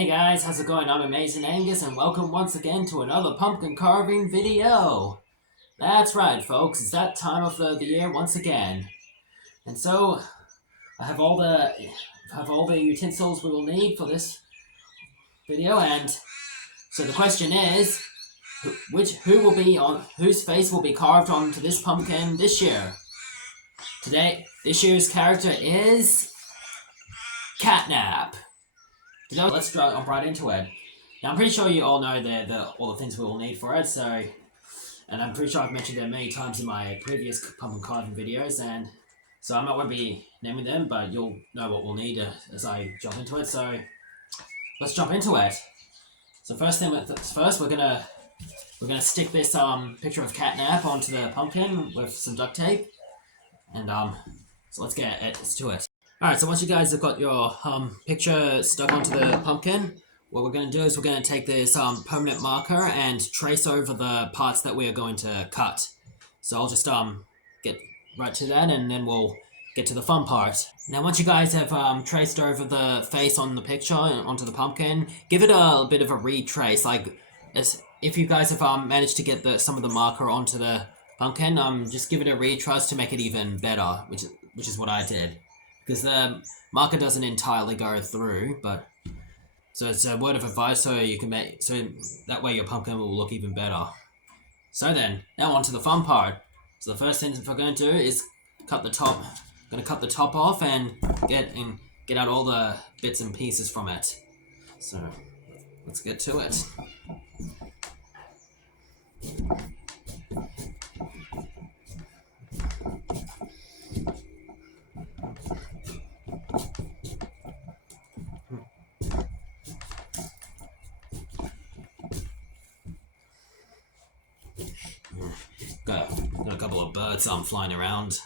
Hey guys, how's it going? I'm Amazing Angus and welcome once again to another pumpkin carving video. That's right folks, it's that time of the year once again. And so, I have all the utensils we will need for this video, and so the question is, whose face will be carved onto this pumpkin this year? This year's character is Catnap. Let's jump right into it. Now, I'm pretty sure you all know all the things we will need for it, and I'm pretty sure I've mentioned them many times in my previous pumpkin carving videos, and so I'm not going to be naming them, but you'll know what we'll need as I jump into it, so let's jump into it. So first, we're gonna stick this picture of Catnap onto the pumpkin with some duct tape, and so let's get to it. Alright, so once you guys have got your picture stuck onto the pumpkin, what we're going to do is we're going to take this permanent marker and trace over the parts that we are going to cut. So I'll just get right to that, and then we'll get to the fun part. Now once you guys have traced over the face on the picture onto the pumpkin, give it a bit of a retrace. Like, if you guys have managed to get some of the marker onto the pumpkin, just give it a retrace to make it even better, which is what I did. Because the marker doesn't entirely go through, but so it's a word of advice so that way your pumpkin will look even better. So then, now on to the fun part. So the first thing we're going to do is cut the top. I'm going to cut the top off and get out all the bits and pieces from it. So let's get to it. Got a couple of birds flying around.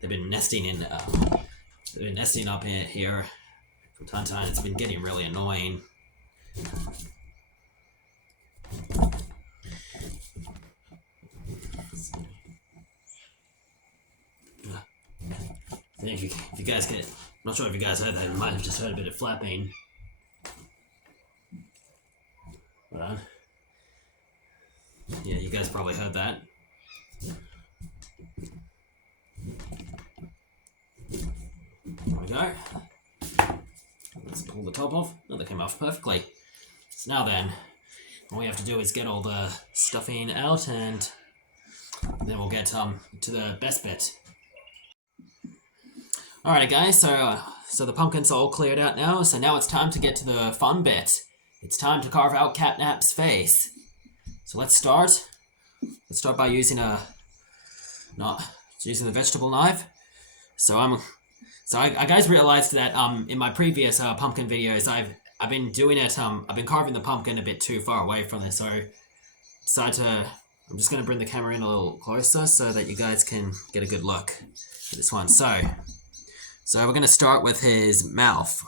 They've been nesting up in here from time to time. It's been getting really annoying. If you guys get, I'm not sure if you guys heard that. You might have just heard a bit of flapping. Hold on. Yeah, you guys probably heard that. There we go. Let's pull the top off. Oh, that came off perfectly. So now then, all we have to do is get all the stuffing out, and then we'll get to the best bit. Alright guys, so the pumpkin's all cleared out now, so now it's time to get to the fun bit. It's time to carve out Catnap's face. So let's start. Let's start by using the vegetable knife. I guys realized that in my previous pumpkin videos I've been doing it I've been carving the pumpkin a bit too far away from it, so I decided I'm just gonna bring the camera in a little closer so that you guys can get a good look at this one. So we're gonna start with his mouth.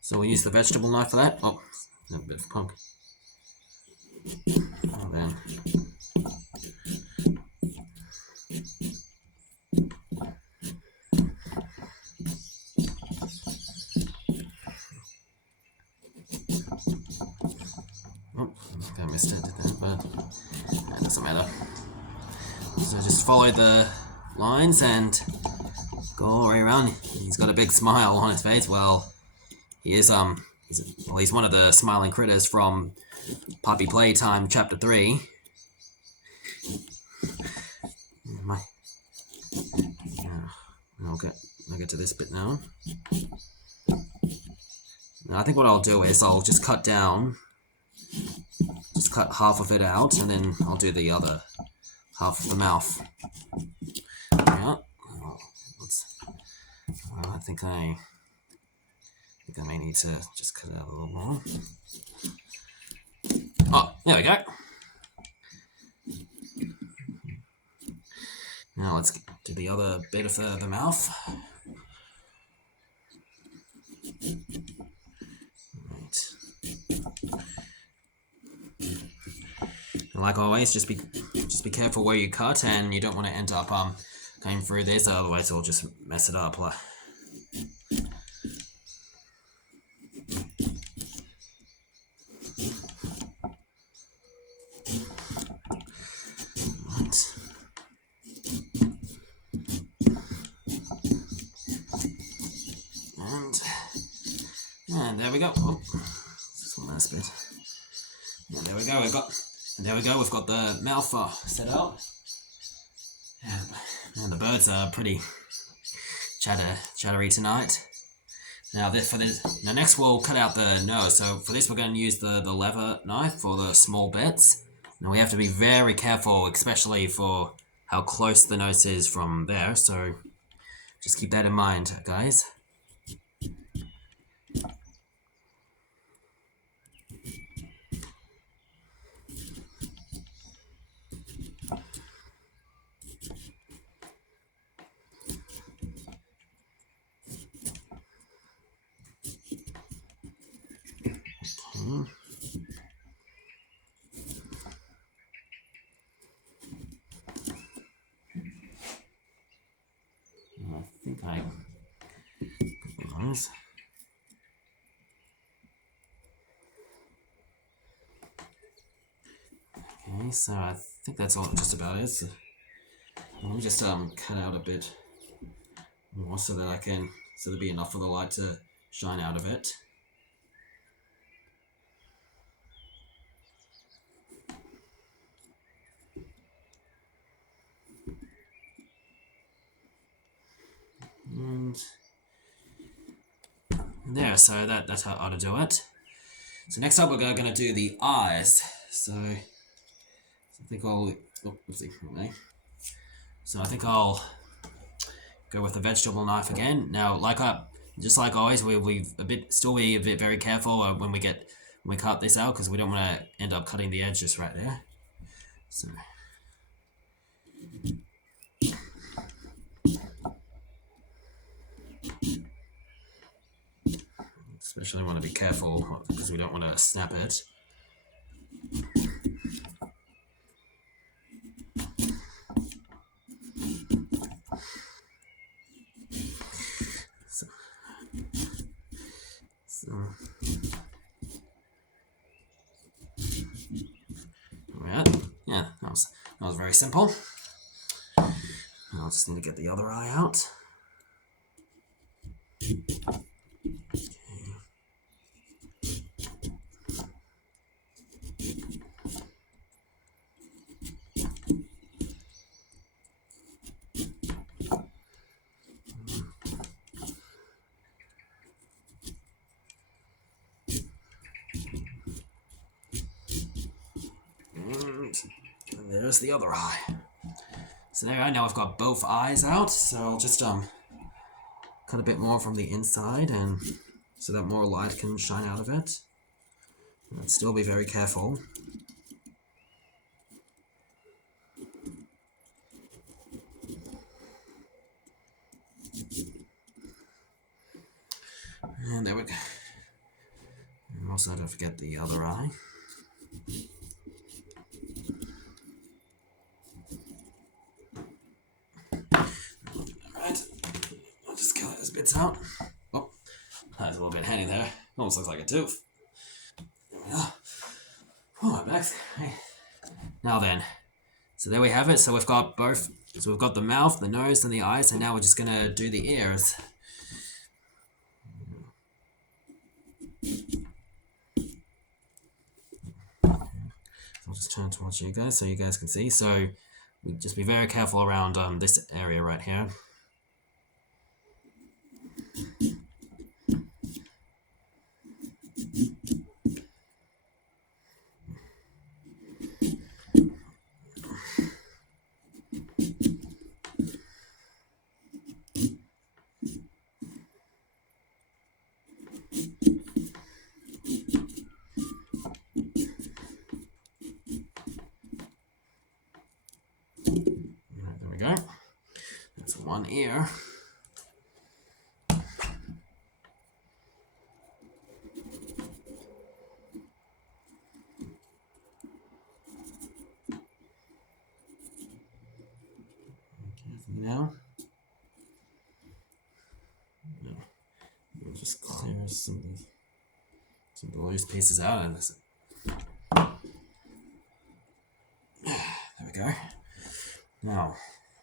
So we'll use the vegetable knife for that. Oh, a bit of pumpkin. And then I missed it, but it doesn't matter. So just follow the lines and go all the way around. He's got a big smile on his face. Well, he is he's one of the smiling critters from Poppy Playtime Chapter 3. I'll get to this bit now. Now I think what I'll do is I'll just cut half of it out, and then I'll do the other half of the mouth. Yeah. I think I may need to just cut out a little more. Oh, there we go. Now let's do the other bit of the mouth. Right. And like always, just be careful where you cut, and you don't want to end up going through this, otherwise it'll just mess it up. And there we go. Oh, just one last bit. And there we go. We've got the mouth set up. And the birds are pretty chattery tonight. Now next we'll cut out the nose. So for this we're going to use the lever knife for the small bits. Now we have to be very careful, especially for how close the nose is from there. So just keep that in mind, guys. Okay. I think I got those. Okay, so I think that's all just about it. So let me just cut out a bit more so that there'll be enough for the light to shine out of it. And there, so that's how I ought to do it. So next up we're going to do the eyes. So I think I'll So I think I'll go with the vegetable knife again. Now, just like always, we still be a bit very careful when we cut this out, because we don't want to end up cutting the edge just right there. So. Especially want to be careful because we don't want to snap it. Alright, yeah, that was very simple. I'll just need to get the other eye out. And there's the other eye. So there I know I've got both eyes out, so I'll just cut a bit more from the inside, and so that more light can shine out of it. But still be very careful. And there we go. And also don't forget the other eye. Alright, I'll just cut those bits out. Oh, that's a little bit handy there. Almost looks like a tooth. There we go. Oh, I'm back. Hey. Now then, so there we have it. So we've got both. So we've got the mouth, the nose, and the eyes, and now we're just gonna do the ears. I'll just turn towards you guys so you guys can see. So just be very careful around this area right here. There we go. That's one ear. Now, we'll just clear some of the loose pieces out, and there we go. Now,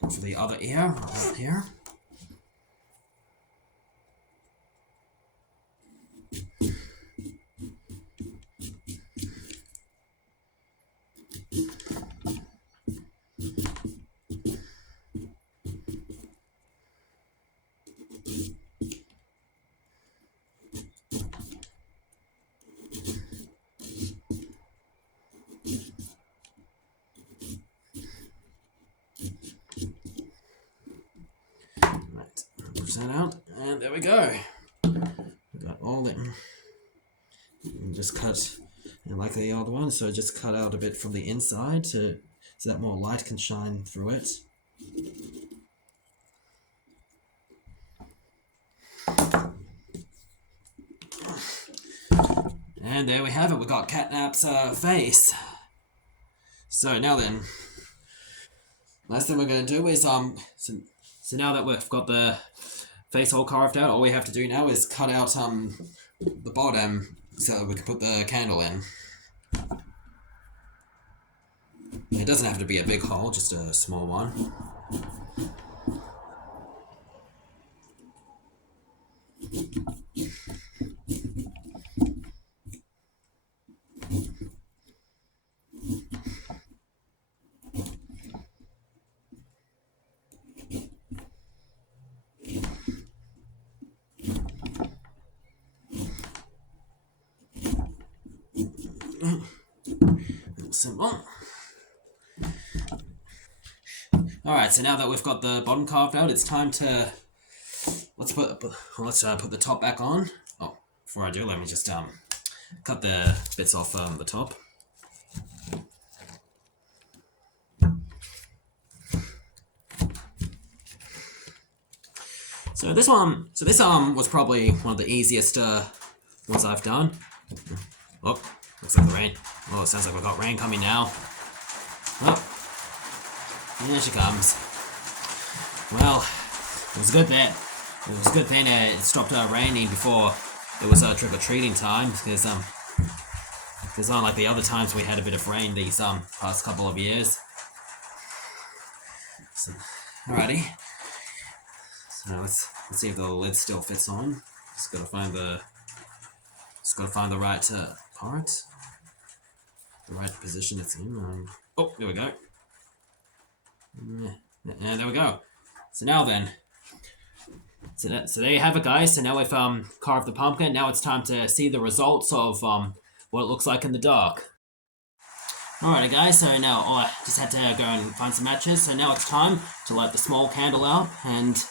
for the other ear, up here. that out, and there we go. We got all the... Just cut, like the other one, so just cut out a bit from the inside so that more light can shine through it. And there we have it, we got Catnap's face. So now then, last thing we're going to do is, so now that we've got the face all carved out, all we have to do now is cut out the bottom so that we can put the candle in. It doesn't have to be a big hole, just a small one. Simple. Alright, so now that we've got the bottom carved out, it's time to let's put the top back on. Oh, before I do, let me just cut the bits off the top. So this was probably one of the easiest ones I've done. Oh, looks like the rain. Oh, it sounds like we've got rain coming now. Oh, here she comes. Well, it was a good thing it stopped raining before it was trick-or-treating time, because unlike the other times we had a bit of rain these past couple of years. So, alrighty. So let's see if the lid still fits on. Just gotta find the right part, the right position it's in. Oh, there we go. And there we go. So now then, so there you have it, guys. So now we've carved the pumpkin. Now it's time to see the results of what it looks like in the dark. Alright, guys. So now I just had to go and find some matches. So now it's time to light the small candle out and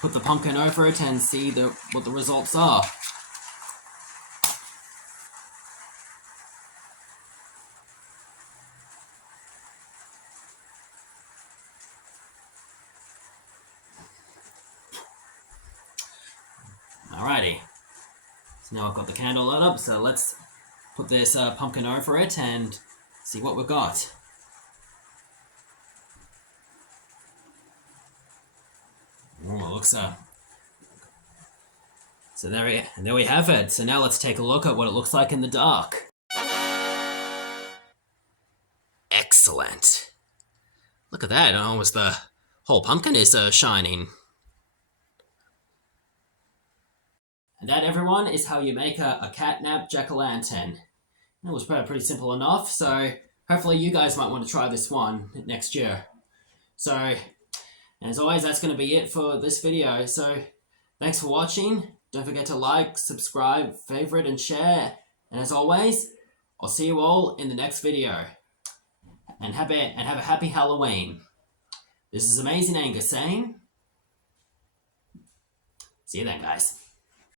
put the pumpkin over it and see what the results are. Alrighty, so now I've got the candle lit up, so let's put this pumpkin over it and see what we've got. Oh, it looks so there we have it. So now let's take a look at what it looks like in the dark. Excellent. Look at that, almost the whole pumpkin is shining. And that, everyone, is how you make a Catnap jack-o'-lantern. It was pretty simple enough, so hopefully you guys might want to try this one next year. So, as always, that's going to be it for this video. So, thanks for watching. Don't forget to like, subscribe, favorite, and share. And as always, I'll see you all in the next video. And have a happy Halloween. This is Amazing Angus saying, see you then, guys.